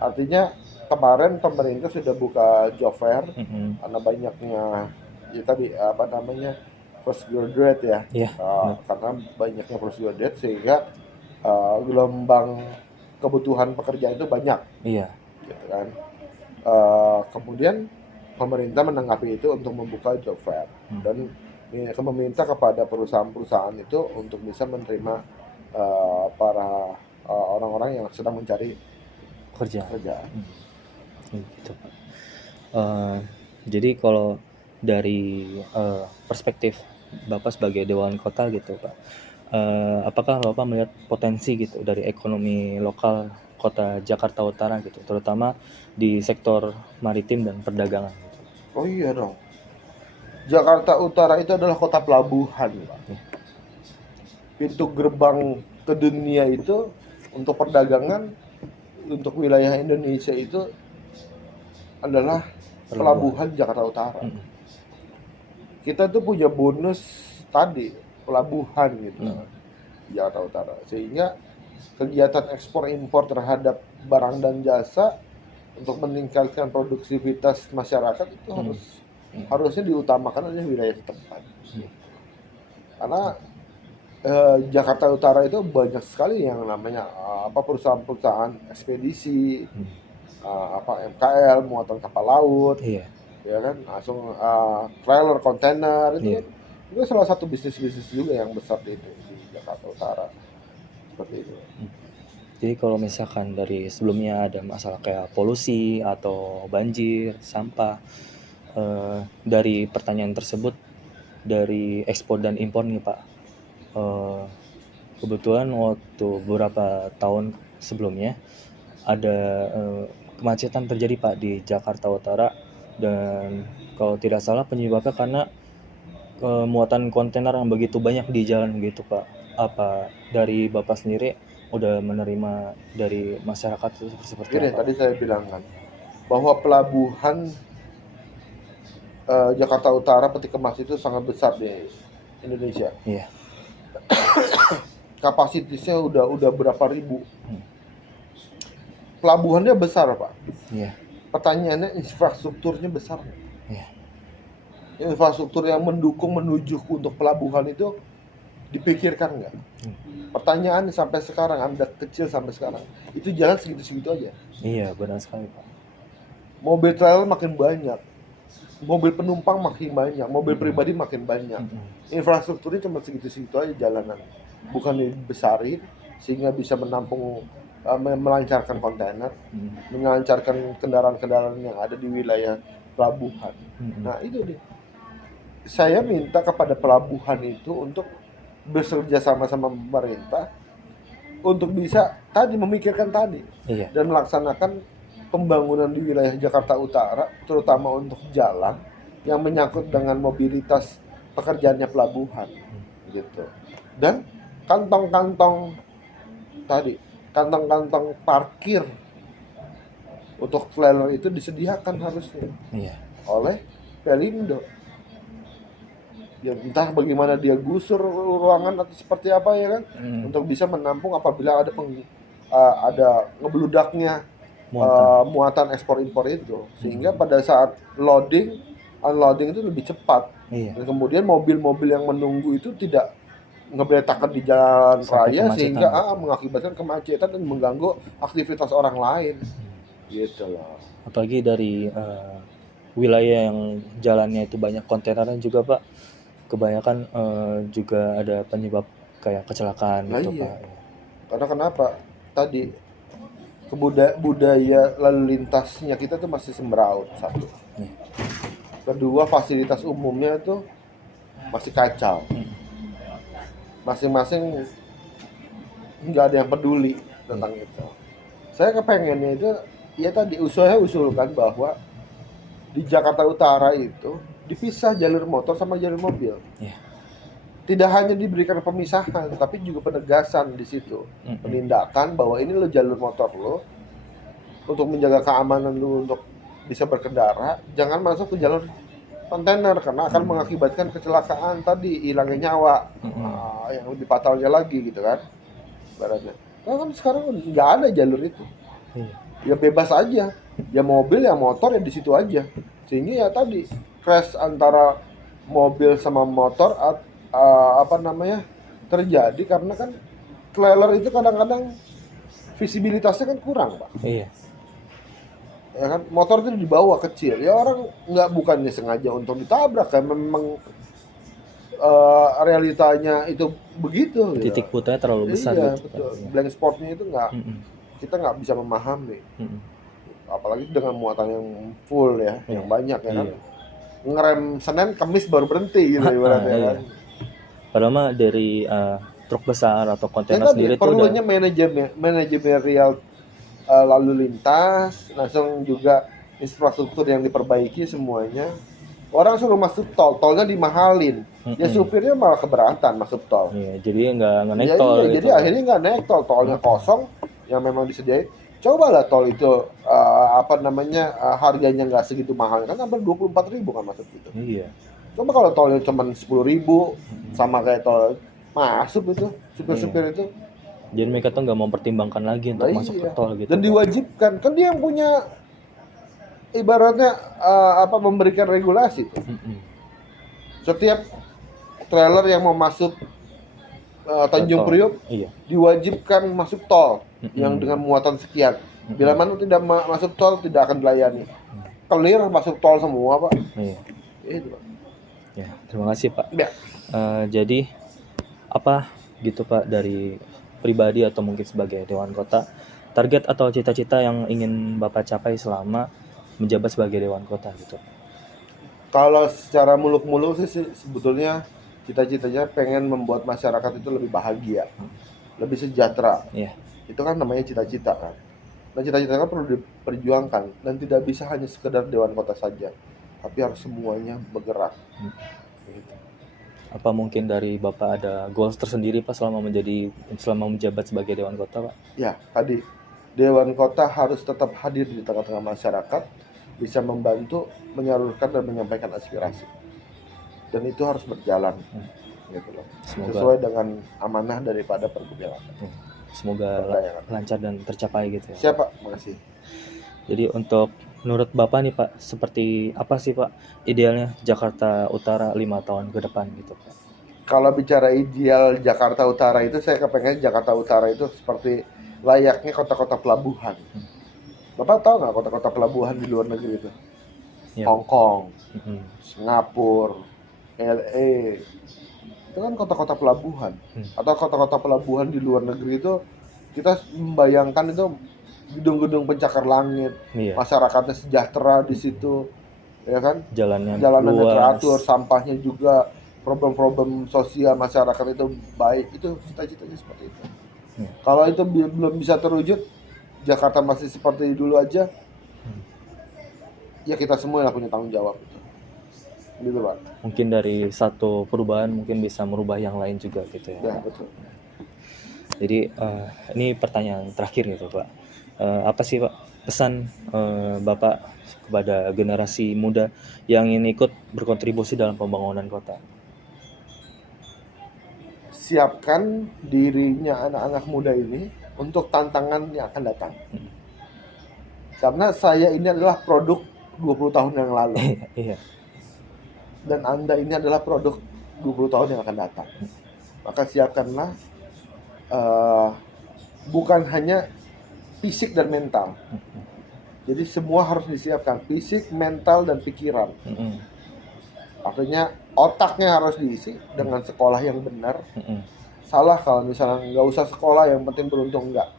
Artinya kemarin pemerintah sudah buka job fair, karena banyaknya ya tadi apa namanya fresh graduate ya. Iya. Karena banyaknya fresh graduate sehingga gelombang kebutuhan pekerjaan itu banyak. Iya. Gitu kan. Kemudian pemerintah menanggapi itu untuk membuka job fair dan meminta kepada perusahaan-perusahaan itu untuk bisa menerima para orang-orang yang sedang mencari kerjaan. Gitu. Jadi kalau dari perspektif Bapak sebagai Dewan Kota gitu Pak, apakah Bapak melihat potensi gitu dari ekonomi lokal Kota Jakarta Utara gitu, terutama di sektor maritim dan perdagangan gitu? Oh iya dong. Jakarta Utara itu adalah kota pelabuhan, Pak. Pintu gerbang ke dunia itu untuk perdagangan, untuk wilayah Indonesia itu adalah pelabuhan Jakarta Utara. Kita tuh punya bonus tadi, pelabuhan gitu, Jakarta Utara. Sehingga kegiatan ekspor impor terhadap barang dan jasa untuk meningkatkan produktivitas masyarakat itu harusnya diutamakan oleh wilayah setempat. Karena Jakarta Utara itu banyak sekali yang namanya perusahaan-perusahahaan ekspedisi, MKL, muatan kapal laut, ya kan, langsung trailer, kontainer itu salah satu bisnis-bisnis juga yang besar di Jakarta Utara. Seperti itu. Jadi kalau misalkan dari sebelumnya ada masalah kayak polusi atau banjir, sampah, dari pertanyaan tersebut, dari ekspor dan impor nih Pak, kebetulan waktu beberapa tahun sebelumnya ada kemacetan terjadi Pak di Jakarta Utara, dan kalau tidak salah penyebabnya karena muatan kontainer yang begitu banyak di jalan gitu Pak. Apa dari Bapak sendiri udah menerima dari masyarakat itu seperti Ini apa? tadi saya bilang kan bahwa pelabuhan Jakarta Utara peti kemas itu sangat besar di Indonesia. Iya. Kapasitasnya udah berapa ribu. Pelabuhannya besar, Pak. Iya. Pertanyaannya infrastrukturnya besar. Iya. Infrastruktur yang mendukung menuju untuk pelabuhan itu dipikirkan nggak? Pertanyaan sampai sekarang, Anda kecil sampai sekarang, itu jalan segitu-segitu aja. Iya, benar sekali Pak. Mobil trailer makin banyak, mobil penumpang makin banyak, mobil pribadi makin banyak. Infrastrukturnya cuma segitu-segitu aja jalanan, bukan dibesarin sehingga bisa menampung, melancarkan kontainer, melancarkan kendaraan-kendaraan yang ada di wilayah pelabuhan. Nah itu deh, saya minta kepada pelabuhan itu untuk bekerja sama pemerintah untuk bisa tadi memikirkan tadi Iya. dan melaksanakan pembangunan di wilayah Jakarta Utara, terutama untuk jalan yang menyangkut dengan mobilitas pekerjaannya pelabuhan, gitu. Dan kantong-kantong parkir untuk trailer itu disediakan harusnya Iya. oleh Pelindo. Ya entah bagaimana dia gusur ruangan atau seperti apa ya kan, untuk bisa menampung apabila ada ngebludaknya muatan ekspor impor itu, sehingga pada saat loading unloading itu lebih cepat. Iya. Dan kemudian mobil-mobil yang menunggu itu tidak ngebetakan di jalan Sampai raya kemacetan, sehingga gitu. mengakibatkan kemacetan dan mengganggu aktivitas orang lain. Gitu loh. Apalagi dari wilayah yang jalannya itu banyak kontainernya juga Pak, kebanyakan juga ada penyebab kayak kecelakaan Nah, gitu iya. Pak. Karena kenapa? Tadi budaya lalu lintasnya kita tuh masih sembraut, satu. Kedua, fasilitas umumnya tuh masih kacau. Masing-masing nggak ada yang peduli tentang itu. Saya kepengennya itu, ya tadi saya usulkan bahwa di Jakarta Utara itu dipisah jalur motor sama jalur mobil. Iya. Tidak hanya diberikan pemisahan, tapi juga penegasan di situ. Penindakan bahwa ini lo jalur motor lo untuk menjaga keamanan lo untuk bisa berkendara, jangan masuk ke jalur kontainer karena akan mengakibatkan kecelakaan tadi, hilangnya nyawa. Yang lebih fatalnya lagi gitu kan. Baratnya. Nah, kan sekarang nggak ada jalur itu. Ya bebas aja. Ya mobil, ya motor, ya di situ aja. Sehingga ya tadi crash antara mobil sama motor terjadi karena kan trailer itu kadang-kadang visibilitasnya kan kurang, Pak. Iya. Ya kan, motor itu dibawa kecil. Ya orang bukannya sengaja untuk ditabrak kan, memang realitanya itu begitu. Titik putihnya terlalu besar iya, gitu betul. Pak. Blank spotnya itu kita nggak bisa memahami. Apalagi dengan muatan yang full ya, yang banyak ya kan. Ngerem Senin, Kamis baru berhenti gitu ibaratnya kan. Padahal mah dari truk besar atau kontainer sendiri itu perlunya manajerial lalu lintas, langsung juga infrastruktur yang diperbaiki semuanya. Orang suruh masuk tol, tolnya dimahalin. Ya supirnya malah keberatan masuk tol. Iya, jadi nggak naik tol. Jadi akhirnya nggak naik tol, tolnya kosong yang memang disediain. Cobalah tol itu harganya nggak segitu mahal kan, hampir 24.000 kan masuk gitu. Iya. Coba kalau tolnya cuma 10.000 sama kayak tol masuk itu supir-supir itu. Jadi mereka tuh nggak mau pertimbangkan lagi untuk masuk ke tol gitu. Dan diwajibkan kan dia yang punya ibaratnya memberikan regulasi tuh. Setiap trailer yang mau masuk Tanjung Priok diwajibkan masuk tol yang dengan muatan sekian. Bila mana tidak masuk tol tidak akan dilayani. Clear masuk tol semua, Pak. Iya. Itu, Pak. Ya, terima kasih Pak. Ya. Jadi apa gitu Pak dari pribadi atau mungkin sebagai Dewan Kota, target atau cita-cita yang ingin Bapak capai selama menjabat sebagai Dewan Kota gitu? Kalau secara muluk-muluk sih sebetulnya cita-citanya pengen membuat masyarakat itu lebih bahagia, lebih sejahtera. Iya. Itu kan namanya cita-cita kan. Nah, cita-cita kan perlu diperjuangkan dan tidak bisa hanya sekedar Dewan Kota saja, tapi harus semuanya bergerak. Gitu. Apa mungkin dari Bapak ada goals tersendiri Pak selama menjabat sebagai Dewan Kota Pak? Ya, tadi Dewan Kota harus tetap hadir di tengah-tengah masyarakat, bisa membantu menyalurkan dan menyampaikan aspirasi. Dan itu harus berjalan, gitu loh. Semoga Sesuai dengan amanah daripada Pergub yang ada. semoga Perdagangan. lancar dan tercapai gitu ya. Siapa? Makasih. Jadi untuk menurut Bapak nih Pak, seperti apa sih Pak idealnya Jakarta Utara 5 tahun ke depan gitu Pak? Kalau bicara ideal Jakarta Utara itu, saya kepengen Jakarta Utara itu seperti layaknya kota-kota pelabuhan. Bapak tahu nggak kota-kota pelabuhan di luar negeri itu? Ya. Hong Kong, Mm-mm. Singapura, LA, itu kan kota-kota pelabuhan. Atau kota-kota pelabuhan di luar negeri itu, kita membayangkan itu gedung-gedung pencakar langit, Iya. masyarakatnya sejahtera di situ, ya kan? Jalannya Jalanannya luas. teratur, sampahnya juga, problem-problem sosial masyarakat itu baik. Itu cita-citanya seperti itu. Kalau itu belum bisa terwujud, Jakarta masih seperti dulu aja, ya kita semua yang punya tanggung jawab. Gitu Pak. Mungkin dari satu perubahan mungkin bisa merubah yang lain juga gitu ya. Ya, betul. Jadi ini pertanyaan terakhir gitu Pak. Apa sih Pak pesan Bapak kepada generasi muda yang ingin ikut berkontribusi dalam pembangunan kota? Siapkan dirinya anak-anak muda ini untuk tantangan yang akan datang. Karena saya ini adalah produk 20 tahun yang lalu. Iya. Dan Anda ini adalah produk 20 tahun yang akan datang. Maka siapkanlah bukan hanya fisik dan mental. Jadi semua harus disiapkan, fisik, mental, dan pikiran. Artinya otaknya harus diisi dengan sekolah yang benar. Salah kalau misalnya nggak usah sekolah, yang penting beruntung enggak.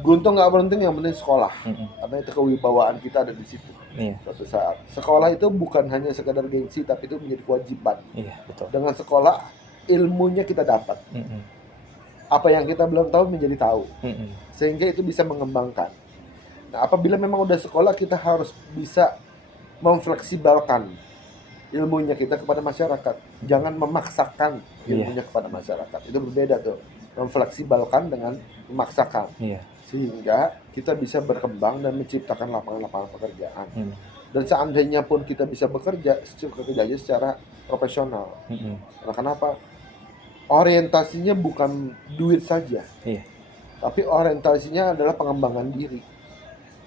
Beruntung nggak beruntung, yang penting sekolah. Karena itu kewibawaan kita ada di situ. Suatu saat sekolah itu bukan hanya sekedar gengsi, tapi itu menjadi kewajiban. Iya, betul. Dengan sekolah ilmunya kita dapat. Apa yang kita belum tahu menjadi tahu. Sehingga itu bisa mengembangkan. Nah, apabila memang udah sekolah, kita harus bisa memfleksibelkan ilmunya kita kepada masyarakat. Jangan memaksakan ilmunya kepada masyarakat. Itu berbeda tuh. Memfleksibelkan dengan memaksakan. Sehingga kita bisa berkembang dan menciptakan lapangan-lapangan pekerjaan. Dan seandainya pun kita bisa bekerja secara profesional. Karena kenapa? Orientasinya bukan duit saja. Tapi orientasinya adalah pengembangan diri.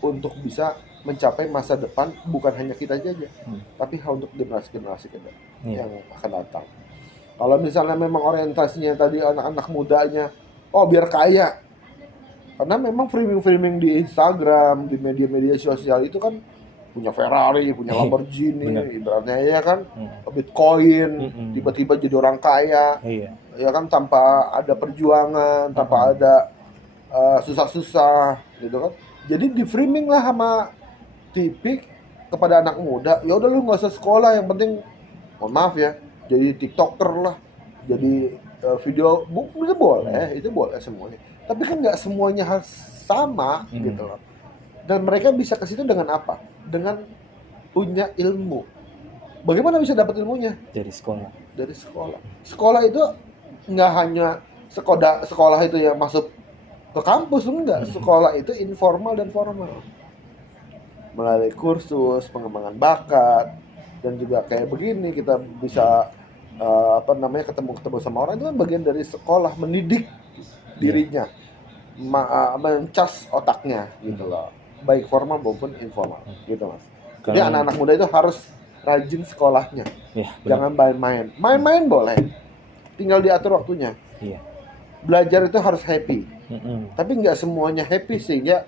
Untuk bisa mencapai masa depan, bukan hanya kita saja, tapi untuk generasi-generasi yang akan datang. Kalau misalnya memang orientasinya tadi anak-anak mudanya, biar kaya. Karena memang framing-framing di Instagram, di media-media sosial itu kan punya Ferrari, punya Lamborghini, ibaratnya ya kan, Bitcoin, tiba-tiba jadi orang kaya, ya kan, tanpa ada perjuangan, tanpa ada susah-susah, gitu kan. Jadi di framing lah sama TV kepada anak muda, ya udah lu nggak usah sekolah, yang penting, mohon maaf ya, jadi TikToker lah, jadi video, itu boleh semuanya. Tapi kan nggak semuanya harus sama, gitu loh. Dan mereka bisa ke situ dengan apa? Dengan punya ilmu. Bagaimana bisa dapat ilmunya? Dari sekolah. Dari sekolah. Sekolah itu nggak hanya sekolah itu yang masuk ke kampus, enggak. Sekolah itu informal dan formal. Melalui kursus, pengembangan bakat, dan juga kayak begini kita bisa ketemu sama orang, itu kan bagian dari sekolah, mendidik dirinya, mencas otaknya, gitu loh, baik formal maupun informal, gitu Mas. Jadi anak-anak muda itu harus rajin sekolahnya, jangan main-main. Main-main boleh, tinggal diatur waktunya. Belajar itu harus happy, tapi nggak semuanya happy sehingga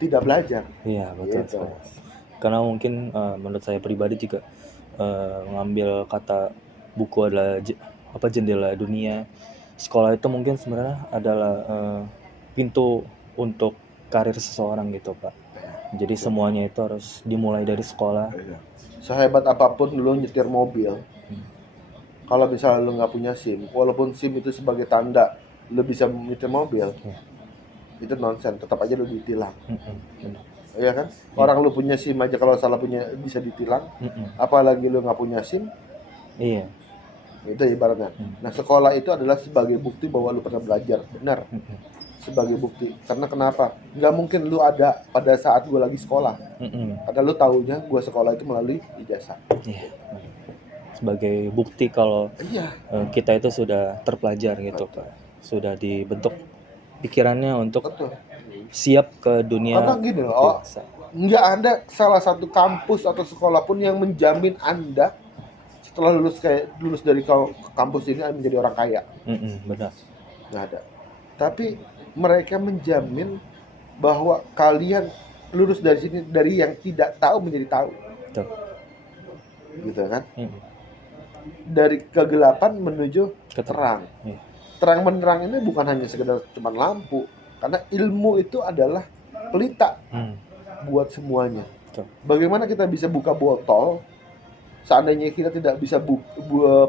tidak belajar. Iya, betul. Gitu. Karena mungkin menurut saya pribadi juga ngambil kata buku adalah jendela dunia. Sekolah itu mungkin sebenarnya adalah pintu untuk karir seseorang gitu Pak. Jadi semuanya itu harus dimulai dari sekolah. Sehebat apapun lu nyetir mobil, kalau misalnya lu nggak punya SIM, walaupun SIM itu sebagai tanda lu bisa nyetir mobil, itu nonsen, tetap aja lu ditilang. Benar. Iya kan? Orang lu punya SIM aja kalau salah punya bisa ditilang, apalagi lu nggak punya SIM, Iya. itu ibaratnya. Nah, sekolah itu adalah sebagai bukti bahwa lu pernah belajar, benar. Sebagai bukti. Karena kenapa? Nggak mungkin lu ada pada saat gua lagi sekolah. Karena lu taunya gua sekolah itu melalui ijazah. Iya. Sebagai bukti kalau Iya. kita itu sudah terpelajar gitu Pak, sudah dibentuk pikirannya untuk Betul. siap ke dunia Karena gini loh, dewasa. nggak ada salah satu kampus atau sekolah pun yang menjamin Anda setelah lulus dari kampus ini menjadi orang kaya. Benar. Nggak ada. Tapi mereka menjamin bahwa kalian lulus dari sini dari yang tidak tahu menjadi tahu. Betul. Gitu kan? Dari kegelapan menuju ke terang. Iya. Terang menerang ini bukan hanya sekedar cuma lampu, karena ilmu itu adalah pelita buat semuanya. Betul. Bagaimana kita bisa buka botol seandainya kita tidak bisa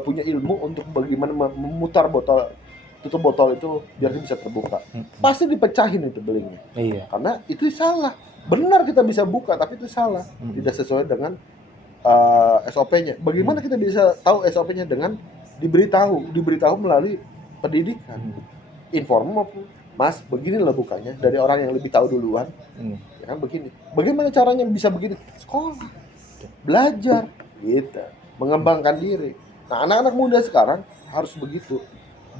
punya ilmu untuk bagaimana memutar tutup botol itu biar bisa terbuka. Pasti dipecahin itu belingnya. Iya. Karena itu salah. Benar kita bisa buka tapi itu salah. Tidak sesuai dengan SOP-nya. Bagaimana kita bisa tahu SOP-nya dengan diberitahu melalui pendidikan. Informal maupun Mas, begini loh bukanya dari orang yang lebih tahu duluan. Ya kan begini. Bagaimana caranya bisa begini? Sekolah. Belajar gitu. Mengembangkan diri. Nah, anak-anak muda sekarang harus begitu.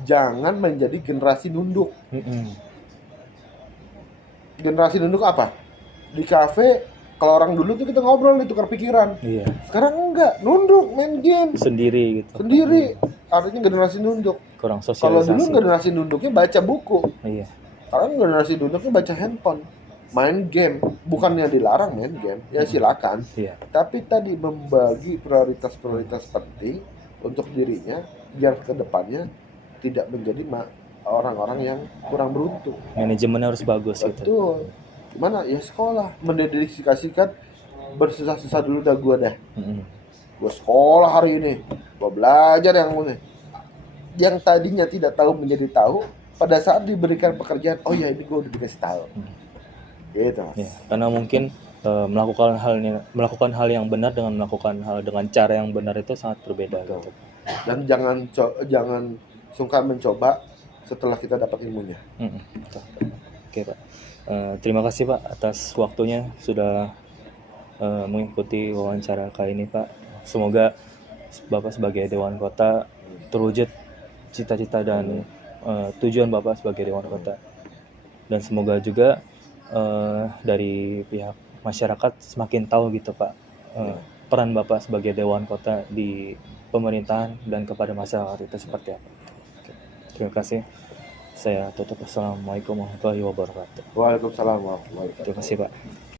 Jangan menjadi generasi nunduk. Generasi nunduk apa? Di kafe kalau orang dulu tuh kita ngobrol nih, tukar pikiran. Iya. Sekarang enggak, nunduk, main game Sendiri gitu. sendiri. Artinya generasi nunduk. Kurang Kalau sosialisasi. dulu generasi nunduknya baca buku. Iya. Sekarang generasi nunduknya baca handphone, main game. Bukannya dilarang main game, ya silakan. Iya. Tapi tadi membagi prioritas-prioritas penting untuk dirinya biar kedepannya tidak menjadi orang-orang yang kurang beruntung. Manajemennya harus bagus gitu. Betul. Gimana? Ya sekolah, mendedikasikan bersusah-susah dulu dah gue dah. Gue sekolah hari ini, gue belajar yang tadinya tidak tahu menjadi tahu pada saat diberikan pekerjaan. Oh ya ini gue udah dikasih tahu. Gitu Mas. Ya, karena mungkin melakukan hal yang benar dengan melakukan hal dengan cara yang benar itu sangat berbeda. Gitu. Dan jangan sungkan mencoba setelah kita dapat ilmunya. Oke Pak. Terima kasih Pak atas waktunya sudah mengikuti wawancara kali ini Pak. Semoga Bapak sebagai Dewan Kota terwujud cita-cita dan tujuan Bapak sebagai Dewan Kota. Dan semoga juga dari pihak masyarakat semakin tahu gitu Pak peran Bapak sebagai Dewan Kota di pemerintahan dan kepada masyarakat itu seperti apa. Oke. Terima kasih. Saya tutup. Assalamualaikum warahmatullahi wabarakatuh. Waalaikumsalam warahmatullahi wabarakatuh. Terima kasih Pak.